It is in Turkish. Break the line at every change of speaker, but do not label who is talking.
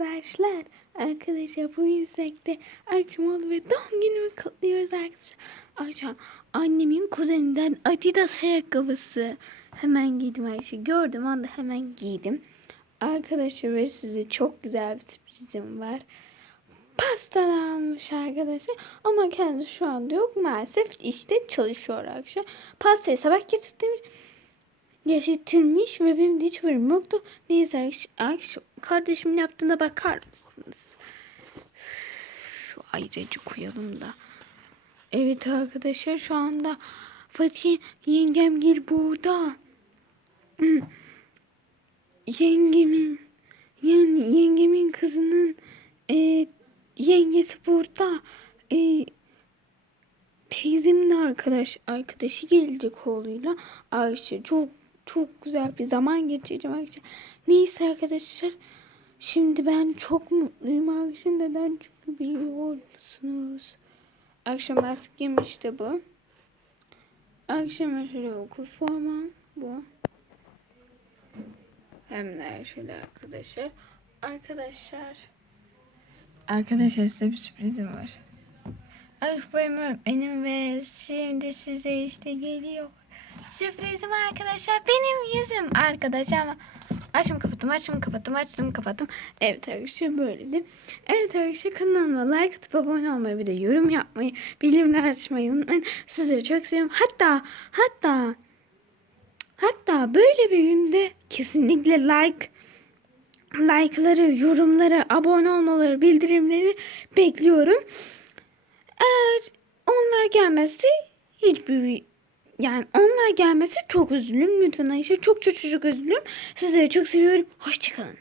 Arkadaşlar, arkadaşlar bugün sekte akşam oldu ve doğum günümü kutluyoruz arkadaşlar. Akşam annemin kuzeninden Adidas ayakkabısı. Hemen giydim Ayşe. Gördüm anda hemen giydim. Arkadaşlar ve size çok güzel bir sürprizim var. Pasta almış arkadaşlar ama kendisi şu anda yok. Maalesef işte çalışıyor arkadaşlar. Pastayı sabah getirtmiş getirmiş ve benim de hiç haberim yoktu. Neyse kardeşimin yaptığına bakar mısınız? Şu ayrıcı koyalım da. Evet arkadaşlar şu anda Fatih yengemgil burada. Hmm. Yengemin yani yengemin kızının e, yengesi burada. E, teyzemin arkadaş arkadaşı gelecek oğluyla. Ayşe çok çok güzel bir zaman geçireceğim arkadaşlar. Neyse arkadaşlar. Şimdi ben çok mutluyum arkadaşlar. Neden? Çünkü biliyor musunuz? Akşam maskem işte bu. Akşam şöyle okul formam bu. Hem de şöyle arkadaşlar. Arkadaşlar. Arkadaşlar size bir sürprizim var. Arif benim öğretmenim ve şimdi size işte geliyor. Sürprizim arkadaşlar benim yüzüm arkadaşlar. Açım kapattım açım kapattım açtım kapattım. Evet arkadaşlar böyleydi. Evet arkadaşlar kanalıma like atıp abone olmayı bir de yorum yapmayı bildirimleri açmayı unutmayın. Sizleri çok seviyorum. Hatta hatta hatta böyle bir günde kesinlikle like like'ları, yorumları, abone olmaları, bildirimleri bekliyorum. Eğer onlar gelmezse hiçbir yani onlar gelmesi çok üzülürüm. Lütfen Ayşe çok çok çok üzülürüm. Sizleri çok seviyorum. Hoşçakalın.